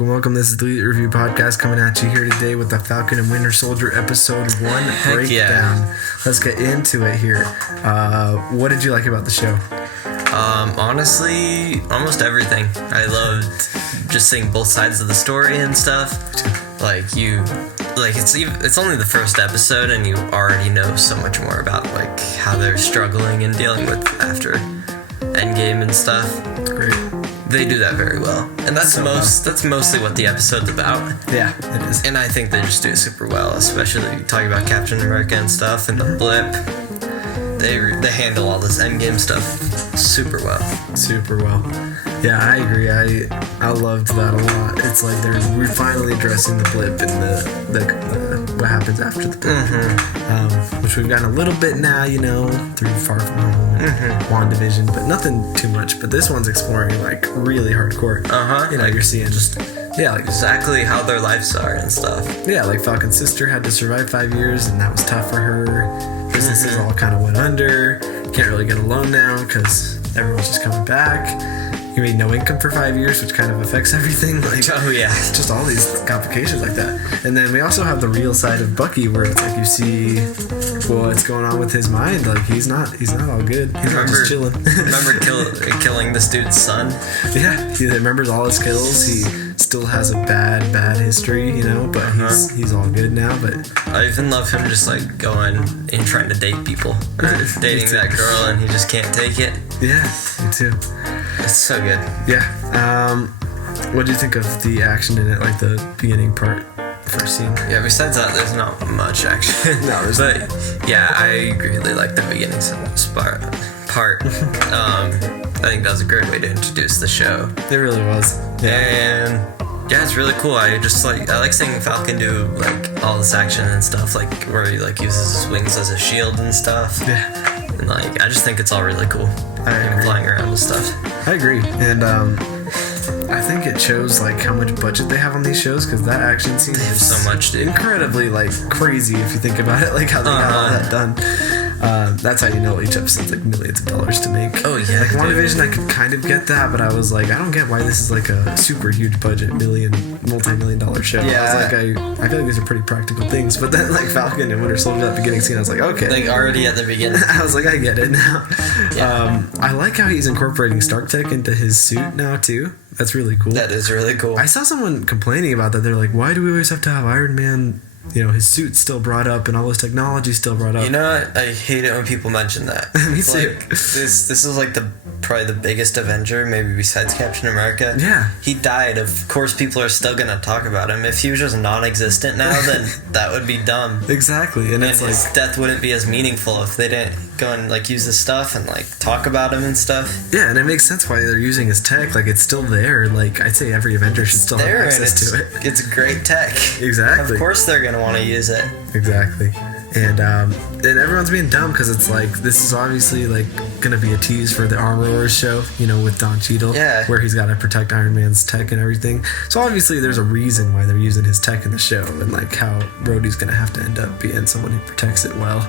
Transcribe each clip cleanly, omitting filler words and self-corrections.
Welcome. This is the ELEET Review Podcast coming at you here today with the Falcon and Winter Soldier Episode 1 breakdown. Yeah. Let's get into it here. What did you like about the show? Honestly, almost everything. I loved just seeing both sides of the story and stuff. It's only the first episode and you already know so much more about like how they're struggling and dealing with after Endgame and stuff. It's great. They do that very well, and that's mostly what the episode's about. Yeah, it is. And I think they just do it super well, especially talking about Captain America and stuff and the blip. They handle all this Endgame stuff super well. Super well. Yeah, I agree. I loved that a lot. It's like we're finally addressing the blip and the what happens after the blip, which we've gotten a little bit now, through Far From Home and WandaVision, but nothing too much. But this one's exploring like really hardcore. You're seeing just exactly how their lives are and stuff. Yeah, like Falcon's sister had to survive 5 years, and that was tough for her. Businesses all kind of went under. Can't really get a loan now because everyone's just coming back. You made no income for 5 years, which kind of affects everything. Just all these complications like that. And then we also have the real side of Bucky, where it's like you see what's going on with his mind. Like he's not all good. He's not just chilling. Remember killing this dude's son? Yeah, he remembers all his kills. He still has a bad history, but he's all good now. But I even love him just like going and trying to date people, or dating that girl, and he just can't take it. Yeah, me too. It's so good. Yeah. What do you think of the action in it, like the beginning first scene? Yeah, besides that, there's not much action. No, there's not. Yeah, I really like the beginning part. I think that was a great way to introduce the show. It really was. Yeah. And yeah, it's really cool. I like seeing Falcon do like all this action and stuff, like where he like uses his wings as a shield and stuff. Yeah. And like, I just think it's all really cool. Flying around and stuff. I agree. And I think it shows like how much budget they have on these shows, because that action scene is so much, dude. Incredibly like crazy if you think about it, like how they got all that done. That's how you know each episode's like millions of dollars to make. Oh yeah. Like WandaVision, I could kind of get that, but I was like, I don't get why this is like a super huge budget, multi-million dollar show. Yeah. I was like, I feel like these are pretty practical things. But then like Falcon and Winter Soldier, that beginning scene, I was like, okay. Like already at the beginning. I was like, I get it now. Yeah. I like how he's incorporating Stark tech into his suit now too. That's really cool. That is really cool. I saw someone complaining about that. They're like, why do we always have to have Iron Man? His suit's still brought up and all this technology still brought up. You know what? I hate it when people mention that. Me too. Like, this is like probably the biggest Avenger, maybe besides Captain America. Yeah. He died. Of course, people are still gonna talk about him. If he was just non-existent now, then that would be dumb. Exactly. And it's his death wouldn't be as meaningful if they didn't go and like use his stuff and like talk about him and stuff. Yeah, and it makes sense why they're using his tech. Like it's still there. Like I'd say every Avenger should still have access to it. It's great tech. Exactly. Of course they're gonna want to use it. Exactly. And everyone's being dumb because it's like this is obviously like gonna be a tease for the Armor Wars show, with Don Cheadle, where he's got to protect Iron Man's tech and everything. So obviously there's a reason why they're using his tech in the show, and like how Rhodey's gonna have to end up being someone who protects it well.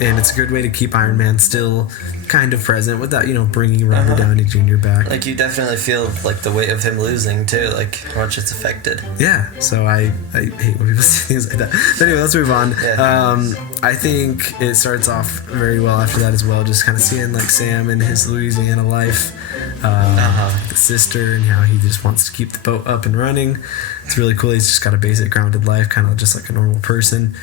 And it's a good way to keep Iron Man still kind of present without bringing Robert Downey Jr. back. Like you definitely feel like the weight of him losing too, like how much it's affected. Yeah. So I hate when people say things like that. But anyway, let's move on. Yeah. I think it starts off very well after that as well, just kind of seeing like Sam and his Louisiana life, the sister, and how he just wants to keep the boat up and running. It's really cool. He's just got a basic grounded life, kind of just like a normal person.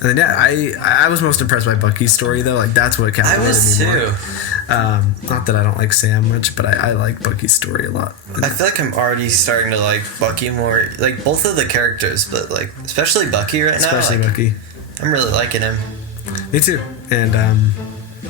And then I was most impressed by Bucky's story though. Like that's what captivated me more. Not that I don't like Sam much, but I like Bucky's story a lot. I feel like I'm already starting to like Bucky more, like both of the characters, but like especially Bucky right now. Especially Bucky. I'm really liking him. Me too. And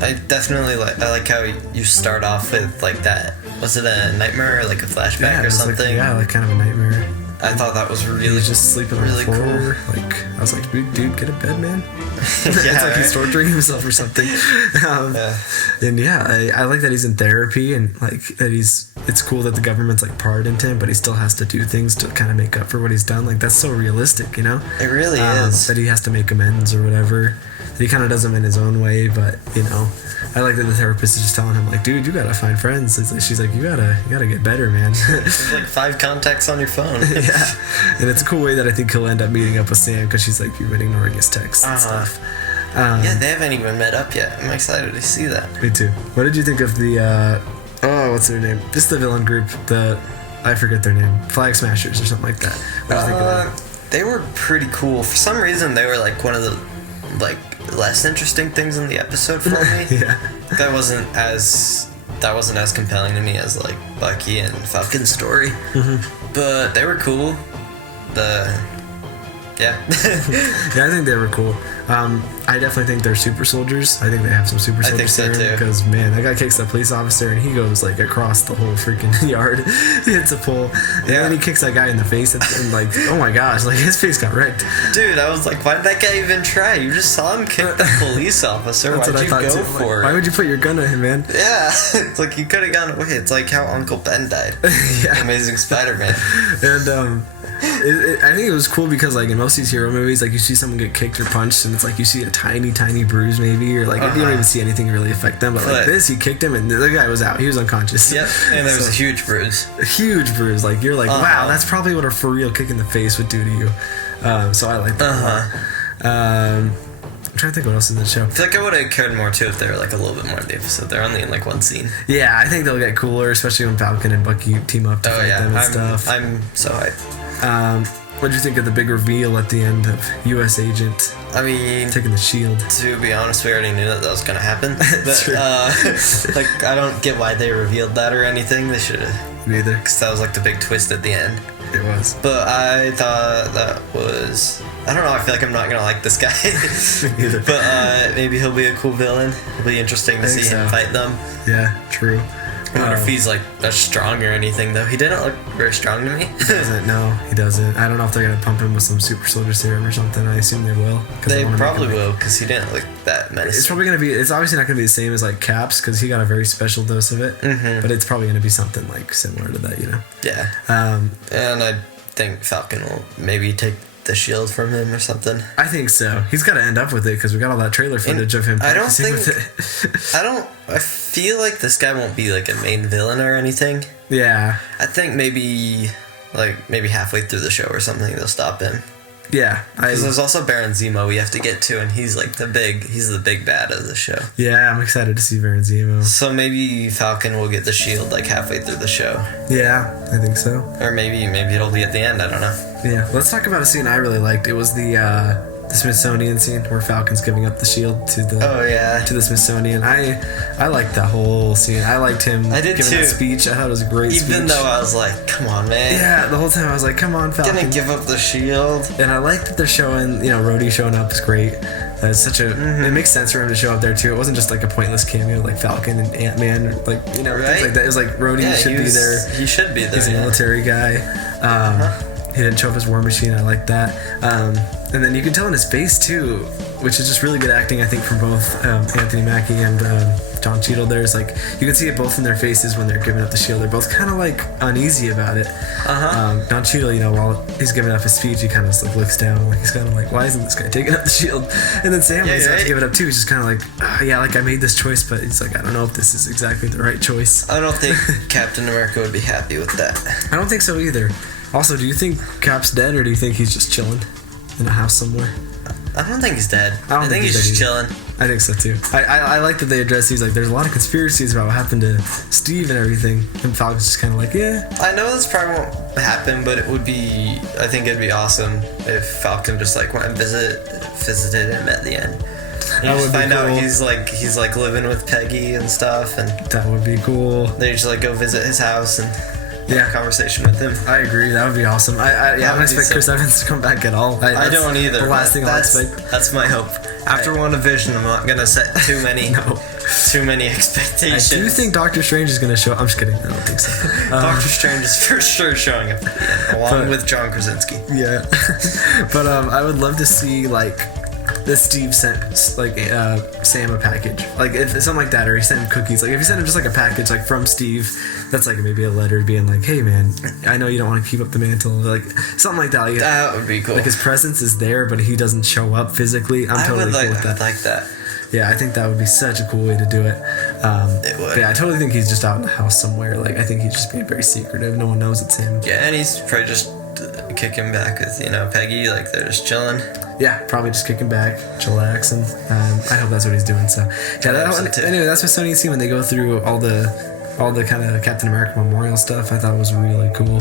I definitely like how you start off with like that. Was it a nightmare or like a flashback or something? Like kind of a nightmare. I thought that was really he's just sleeping really on the floor. Cool. Like I was like, dude, get a bed, man. It's like he's torturing himself or something. And I like that he's in therapy, and like that it's cool that the government's like pardoned him, but he still has to do things to kind of make up for what he's done. Like that's so realistic, It really is. That he has to make amends or whatever. he kind of does them in his own way, but you know, I like that the therapist is just telling him like, dude, you gotta find friends. It's like, she's like, you gotta get better, man. There's like 5 contacts on your phone. Yeah, and it's a cool way that I think he'll end up meeting up with Sam, because she's like, you've been ignoring his texts and stuff. Yeah, they haven't even met up yet. I'm excited to see that. Me too. What did you think of the what's their name? Just the villain group, I forget their name, Flag Smashers or something like that. What did you think of them? They were pretty cool. For some reason, they were like one of the like less interesting things in the episode for me. Yeah. That wasn't as compelling to me as like Bucky and Falcon's story. Mm-hmm. But they were cool. Yeah, I think they were cool. I definitely think they're super soldiers. I think they have some super soldiers. I think so too. Because man, that guy kicks the police officer and he goes like across the whole freaking yard. He hits a pole. And then he kicks that guy in the face and like, oh my gosh, like his face got wrecked. Dude, I was like, why did that guy even try? You just saw him kick the police officer. Why'd you go for it? Why would you put your gun at him, man? Yeah, it's like you could have gone away. It's like how Uncle Ben died. Yeah. Amazing Spider-Man. And I think it was cool because like in most of these hero movies, like you see someone get kicked or punched and it's like you see a tiny bruise maybe, or like you don't even see anything really affect them, but like this, he kicked him and the guy was out, he was unconscious. Yep. And there was a huge bruise. Like you're like, wow, that's probably what a for real kick in the face would do to you. So I like that. I'm trying to think what else is in the show. I feel like I would have cared more too if they were like a little bit more in the episode. They're only in like one scene. Yeah, I think they'll get cooler, especially when Falcon and Bucky team up to fight them and stuff. I'm so hyped. What did you think of the big reveal at the end of U.S. Agent? I mean, taking the shield. To be honest, we already knew that was gonna happen. That's true. Like, I don't get why they revealed that or anything. They should have. Neither. Because that was like the big twist at the end. It was. But I thought that was. I don't know. I feel like I'm not gonna like this guy. Neither. But maybe he'll be a cool villain. It'll be interesting to see him fight them. Yeah. True. I wonder if he's like that strong or anything, though. He didn't look very strong to me. He doesn't. No, he doesn't. I don't know if they're gonna pump him with some super soldier serum or something. I assume they will. They probably will, because he didn't look that menacing. It's probably gonna be. It's obviously not gonna be the same as like Cap's, because he got a very special dose of it. Mm-hmm. But it's probably gonna be something like similar to that, you know. Yeah. And I think Falcon will maybe take the shield from him or something. I think so. He's got to end up with it because we got all that trailer footage of him practicing with it. I feel like this guy won't be like a main villain or anything. Yeah. I think maybe halfway through the show or something they'll stop him. Yeah. Because there's also Baron Zemo we have to get to, and he's like the big bad of the show. Yeah, I'm excited to see Baron Zemo. So maybe Falcon will get the shield like halfway through the show. Yeah, I think so. Or maybe it'll be at the end, I don't know. Yeah, let's talk about a scene I really liked. It was the Smithsonian scene where Falcon's giving up the shield to the Smithsonian. I liked that whole scene. I liked him giving that speech. I thought it was a great speech. Even though I was like, come on, man. Yeah, the whole time I was like, come on, Falcon. Gonna give up the shield. And I like that they're showing, Rhodey showing up is great. It's such a. It makes sense for him to show up there too. It wasn't just like a pointless cameo like Falcon and Ant-Man, or like things like that. It was like Rhodey should be there. He should be there. He's a military guy. He didn't show up his war machine. I like that. And then you can tell in his face too, which is just really good acting, I think, from both Anthony Mackie and John Cheadle. There's like, you can see it both in their faces when they're giving up the shield. They're both kind of like uneasy about it. John Cheadle, while he's giving up his speech, he kind of just like looks down, like he's kind of like, why isn't this guy taking up the shield? And then Sam, when he's about to give it up too, he's just kind of like, like I made this choice, but he's like, I don't know if this is exactly the right choice. I don't think Captain America would be happy with that. I don't think so either. Also, do you think Cap's dead, or do you think he's just chilling in a house somewhere? I don't think he's dead. I think he's just chilling. I think so too. I like that they address these. Like, there's a lot of conspiracies about what happened to Steve and everything, and Falcon's just kind of like, yeah. I know this probably won't happen, but I think it'd be awesome if Falcon just like went and visited him at the end. And you just find out he's like living with Peggy and stuff, and that would be cool. They just like go visit his house and have a conversation with him. I agree. That would be awesome. I don't expect Chris Evans to come back at all. I don't either. The last thing I'll expect. That's my hope. After WandaVision, I'm not gonna set too many expectations. I do think Doctor Strange is gonna show up. I'm just kidding. I don't think so. Doctor Strange is for sure showing up along with John Krasinski. Yeah. But I would love to see like that Steve sent like Sam a package, like if something like that, or he sent him cookies. Like if he sent him just like a package like from Steve, that's like maybe a letter being like, hey man, I know you don't want to keep up the mantle, like something like that. Like, that would be cool. Like his presence is there, but he doesn't show up physically. I'm totally cool with that. I would like that. Yeah, I think that would be such a cool way to do it. It would. Yeah, I totally think he's just out in the house somewhere. Like I think he's just being very secretive. No one knows it's him. Yeah, and he's probably just kicking back with Peggy. Like they're just chilling. Yeah, probably just kicking back, chillaxing. I hope that's what he's doing. So yeah, anyway, that's what Sony see when they go through all the kind of Captain America Memorial stuff. I thought was really cool.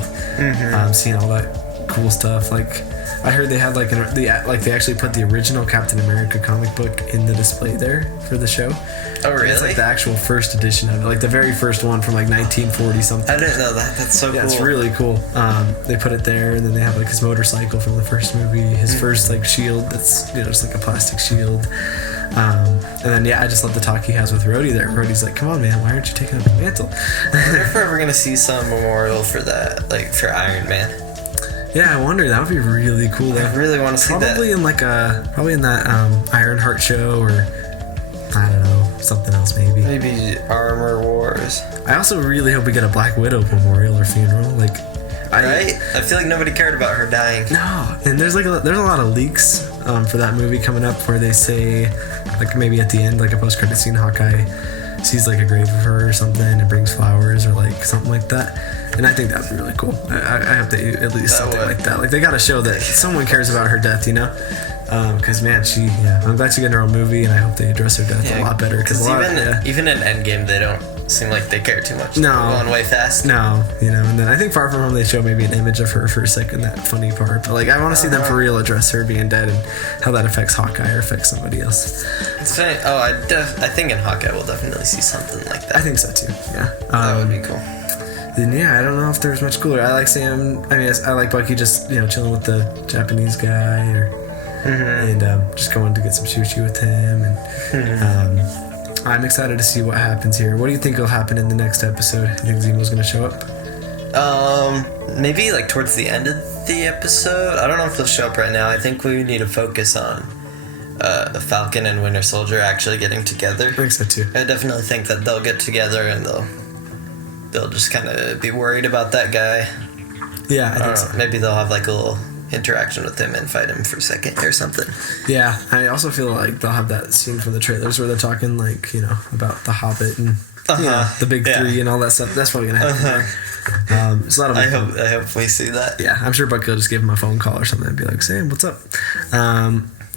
Seeing all that cool stuff. Like I heard they had they actually put the original Captain America comic book in the display there for the show. Oh really? It's like the actual first edition of it, like the very first one from like 1940 something. I didn't know that. That's so cool. Yeah, it's really cool. They put it there, and then they have like his motorcycle from the first movie, his first like shield that's just like a plastic shield. And then I just love the talk he has with Rhodey there. Rhodey's like, come on man, why aren't you taking up the mantle? I wonder if we're ever gonna see some memorial for that, like for Iron Man. Yeah, I wonder. That would be really cool. I really want to see that. Probably in that Ironheart show, or I don't know, something else maybe. Maybe Armor Wars. I also really hope we get a Black Widow memorial or funeral. Right? I feel like nobody cared about her dying. No, and there's a lot of leaks for that movie coming up where they say, like maybe at the end, like a post-credit scene, Hawkeye sees like a grave of her or something and brings flowers or like something like that. And I think that'd be really cool. I hope they at least something like that. Like they gotta show that someone cares about her death, Because man, I'm glad she got her own movie, and I hope they address her death a lot better. Because even in Endgame, they don't seem like they care too much. No, they're going way fast. No, and then I think Far From Home they show maybe an image of her for a second, that funny part. But like I want to see them for real address her being dead and how that affects Hawkeye or affects somebody else. It's funny. Oh, I think in Hawkeye we'll definitely see something like that. I think so too. Yeah, that would be cool. Then I don't know if there's much cooler. I like Sam. I mean, I like Bucky just chilling with the Japanese guy, and just going to get some sushi with him. And I'm excited to see what happens here. What do you think will happen in the next episode? Do you think Zemo's going to show up? Maybe like towards the end of the episode. I don't know if they'll show up right now. I think we need to focus on the Falcon and Winter Soldier actually getting together. I think so too. I definitely think that they'll get together and they'll just kind of be worried about that guy. Yeah, I think so. Maybe they'll have like a little interaction with him and fight him for a second or something. Yeah, I also feel like they'll have that scene from the trailers where they're talking like about the Hobbit and the big three and all that stuff. That's probably gonna happen there. It's a lot of. I hope we see that. Yeah, I'm sure Bucky will just give him a phone call or something and be like, Sam, what's up?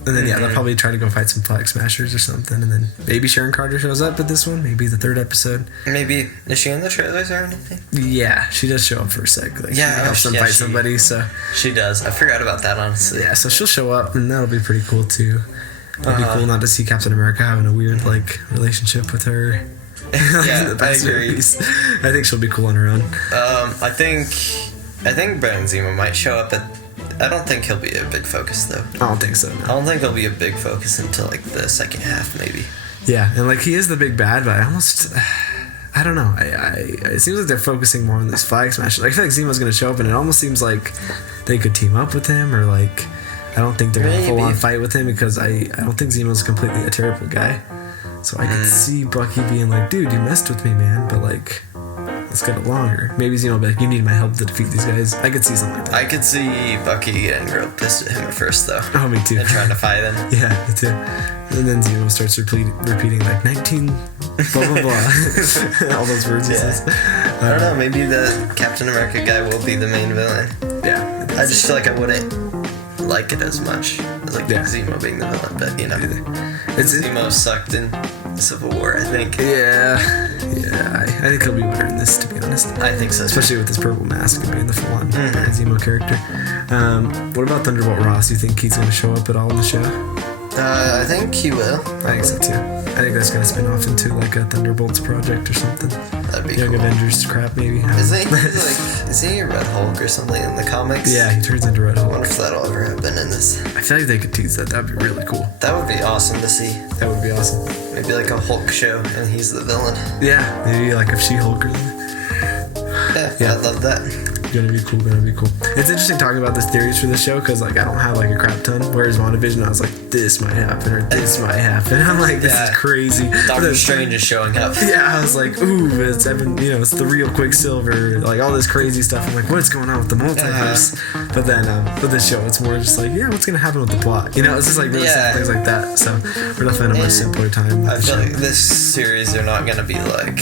And then they'll probably try to go fight some Flag Smashers or something, and then maybe Sharon Carter shows up at this one, maybe the third episode. Maybe is she in the trailers or anything? Yeah, she does show up for a sec. Like, she helps them fight somebody. So she does. I forgot about that, honestly. Yeah, so she'll show up, and that'll be pretty cool too. It'll be cool not to see Captain America having a weird relationship with her. Yeah, I agree. I think she'll be cool on her own. I think Baron Zemo might show up at. I don't think he'll be a big focus though. I don't think so. No. I don't think he'll be a big focus until like the second half, maybe. Yeah, and like he is the big bad, but I don't know. It seems like they're focusing more on this Flag Smasher. Like, I feel like Zemo's gonna show up, and it almost seems like they could team up with him, or like I don't think they're gonna full on fight with him because I don't think Zemo's completely a terrible guy. So I could see Bucky being like, dude, you messed with me, man, but like, let's get it longer. Maybe Zemo will be like, you need my help to defeat these guys. I could see something like that. I could see Bucky getting real pissed at him at first, though. Oh, me too. And trying to fight him. Yeah, me too. And then Zemo starts repeating like 19 blah blah blah. All those words he says. I don't know, maybe the Captain America guy will be the main villain. Yeah. I just feel like I wouldn't like it as much as like Zemo being the villain, but Zemo sucked in Civil War, I think. Yeah, I think he'll be better in this, to be honest. I think so, especially with his purple mask and being the full-on Zemo character. What about Thunderbolt Ross? Do you think he's going to show up at all in the show? I think he will. I think so too. I think that's going to spin off into like a Thunderbolts project or something. That'd be Young cool. Avengers crap, maybe. Is he a Red Hulk or something in the comics? Yeah, he turns into Red Hulk. I wonder if that'll ever happen in this. I feel like they could tease that. That'd be really cool. That would be awesome to see. That would be awesome. Maybe like a Hulk show and he's the villain. Yeah, maybe like a She-Hulk or something. Yeah, I'd love that. Gonna be cool. It's interesting talking about the theories for the show because like I don't have like a crap ton. Whereas WandaVision, I was like, this might happen or this might happen. I'm like, this is crazy. Doctor Strange is showing up. Yeah, I was like, ooh, it's it's the real Quicksilver, like all this crazy stuff. I'm like, what's going on with the multiverse? But then with this show, it's more just like, what's gonna happen with the plot? It's just like really simple things like that. So we're definitely in a much simpler time. I feel like this series are not gonna be like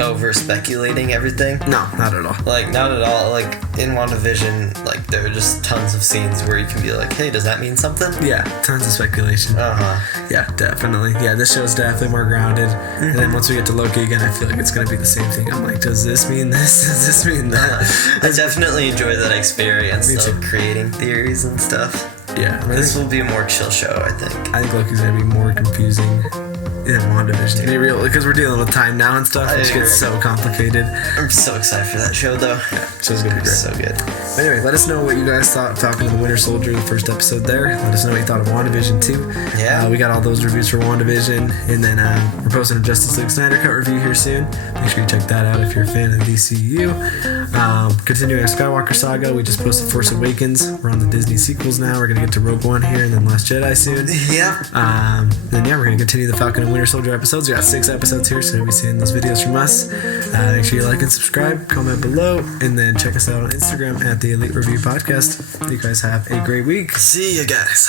over speculating everything. No, not at all. Like not at all. Like in WandaVision, like there are just tons of scenes where you can be like, hey, does that mean something? Yeah, tons of speculation. Yeah, definitely. Yeah, this show is definitely more grounded. And then once we get to Loki again, I feel like it's gonna be the same thing. I'm like, does this mean this? Does this mean that? I definitely enjoy that experience of creating theories and stuff. Yeah, this will be a more chill show, I think. I think Loki's gonna be more confusing than WandaVision, to be real, because we're dealing with time now and stuff, which gets so complicated. I'm so excited for that show, though. Yeah, show's gonna be great. So good. But anyway, let us know what you guys thought of Falcon the Winter Soldier, the first episode there. Let us know what you thought of WandaVision too. Yeah. We got all those reviews for WandaVision, and then we're posting a Justice League Snyder Cut review here soon. Make sure you check that out if you're a fan of the DCU. Continuing our Skywalker saga, we just posted Force Awakens. We're on the Disney sequels now. We're gonna get to Rogue One here, and then Last Jedi soon. Yeah. Then we're gonna continue the Falcon and Winter Soldier episodes. We got 6 episodes here, so you'll be seeing those videos from us. Make sure you like and subscribe, comment below, and then check us out on Instagram at the Elite Review Podcast. You guys have a great week. See you guys.